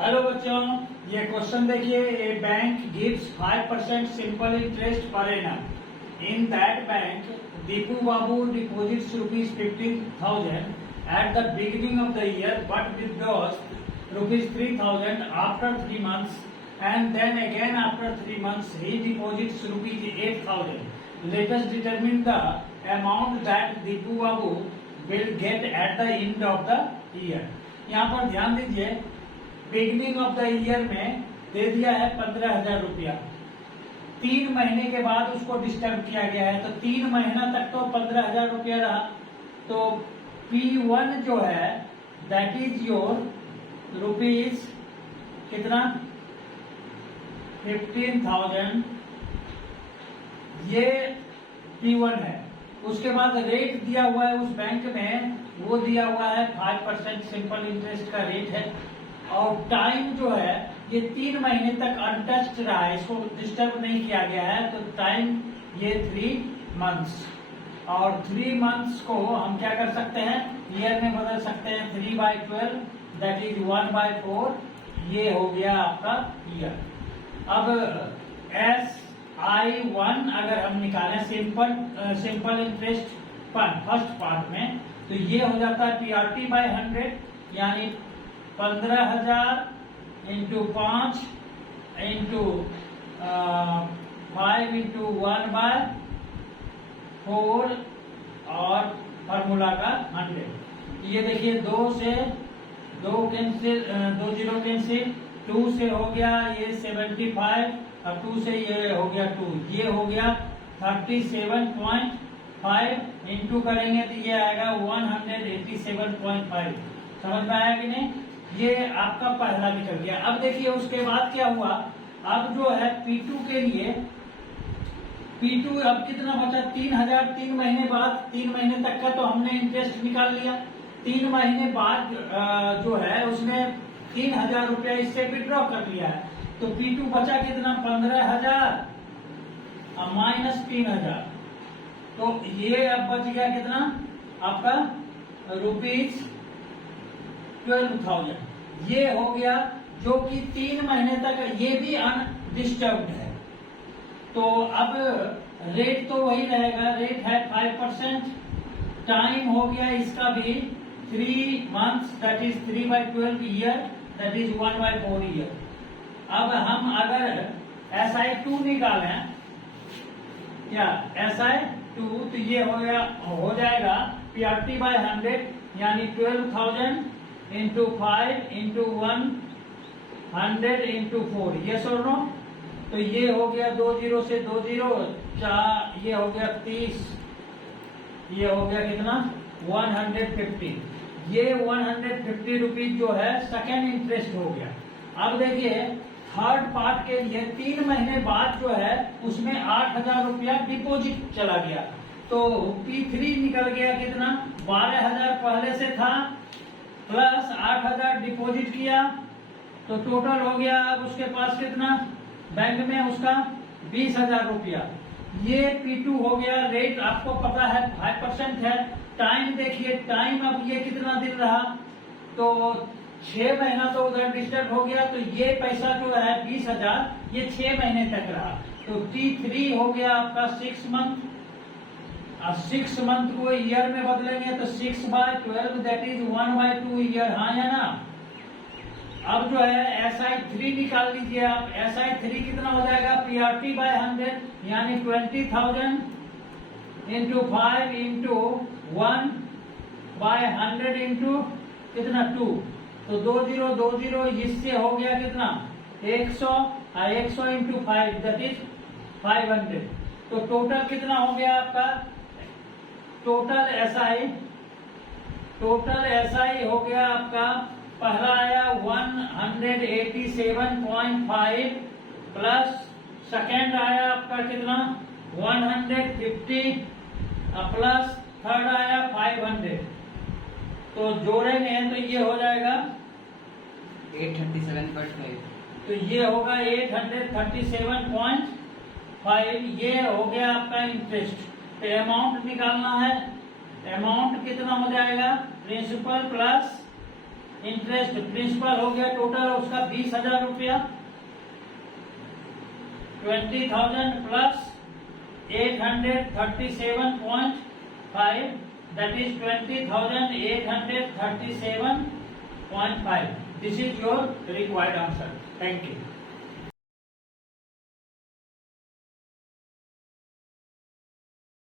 Hello बच्चों, ये question देखिए। A bank gives 5% simple interest per annum. In that bank Deepu Babu deposits ₹15,000 at the beginning of the year but withdraws ₹3,000 after 3 months and then again after 3 months he deposits ₹8,000. Let us determine the amount that Deepu Babu will get at the end of the year. यहाँ पर ध्यान दीजिए, beginning of the year में दे दिया है 15,000 रुपया। 3 महीने के बाद उसको डिस्टर्ब किया गया है, तो 3 महीना तक तो 15,000 रुपया रहा। तो P1 जो है दैट इज योर रुपीज कितना 15,000, ये P1 है। उसके बाद रेट दिया हुआ है उस बैंक में, वो दिया हुआ है 5% सिंपल इंटरेस्ट का रेट है। और टाइम जो है ये 3 महीने तक अनटच्ड रहा है, इसको डिस्टर्ब नहीं किया गया है। तो टाइम ये 3 मंथ्स, और 3 मंथ्स को हम क्या कर सकते हैं, ईयर में बदल सकते हैं। 3/12 दैट इज 1/4, ये हो गया आपका ईयर। अब SI1 अगर हम निकालें सिंपल इंटरेस्ट फर्स्ट पार्ट में, तो ये हो जाता है PRT/100, यानी 15,000 इंटू 5 इंटू 5 इंटू 1/4 और फार्मूला का 100। ये देखिए 2 से 2 कैंसिल, 2 जीरो कैंसिल, 2 से हो गया ये 75 और 2 से ये हो गया 2, ये हो गया 37.5 इंटू करेंगे तो ये आएगा 187.5। समझ में आया कि नहीं? ये आपका पहला निकल गया। अब देखिए उसके बाद क्या हुआ। अब जो है P2 के लिए, P2 अब कितना बचा 3,000। 3 महीने बाद, 3 महीने तक का तो हमने इंटरेस्ट निकाल लिया। 3 महीने बाद जो है उसमें 3,000 रुपया इससे विड्रॉ कर लिया है। तो P2 बचा कितना 15,000 माइनस 3,000, तो ये अब बच गया कितना आपका ₹12,000। ये हो गया जो कि 3 महीने तक, ये भी अनडिस्टर्ब्ड है। तो अब रेट तो वही रहेगा, रेट है 5%। टाइम हो गया इसका भी 3 months that is 3/12 year that is 1/4 year. अब हम अगर SI2 निकालें या SI2, तो ये हो जाएगा PRT/100, यानी 12,000 इंटू 5 इंटू 100 इंटू 4। ये सर नो, तो ये हो गया 2 जीरो से 2 जीरो 4, ये हो गया 30, ये हो गया कितना 150। ये 150 रुपीज जो है सेकेंड इंटरेस्ट हो गया। अब देखिए थर्ड पार्ट के लिए 3 महीने बाद जो है उसमें 8,000 रुपया डिपॉजिट चला गया। तो P3 निकल गया कितना 12,000 पहले से था, प्लस 8,000 डिपॉजिट किया, तो टोटल हो गया अब उसके पास कितना बैंक में उसका 20,000 रुपया। ये P2 हो गया। रेट आपको पता है 5% है। टाइम देखिए, टाइम अब ये कितना दिन रहा, तो 6 महीना तो उधर डिस्टर्ब हो गया। तो ये पैसा जो है 20,000 ये 6 महीने तक रहा। तो T3 हो गया आपका 6 मंथ। 6 मंथ को ईयर में बदलेंगे तो 6/12 दैट इज 1/2 ईयर। हाँ या ना? अब जो है SI3 निकाल लीजिए आप। SI3 कितना हो जाएगा PRT/100, यानी 20,000 इंटू 5 इंटू 1/100 इंटू कितना 2, तो 2 जीरो, इससे हो गया कितना 100 इंटू 5 दैट इज 500। तो टोटल कितना हो गया आपका, टोटल SI हो गया आपका, पहला आया 187.5 प्लस सेकेंड आया आपका कितना 150 प्लस थर्ड आया 500। तो जोड़ेंगे तो ये हो जाएगा 837.5। तो ये होगा 837.5। ये हो गया आपका इंटरेस्ट। तो अमाउंट निकालना है। अमाउंट कितना हो जाएगा, प्रिंसिपल प्लस इंटरेस्ट प्रिंसिपल हो गया टोटल उसका 20,000 रुपया, 20,000 plus 837.5, that is 20,837.5. This is your required answer. Thank you.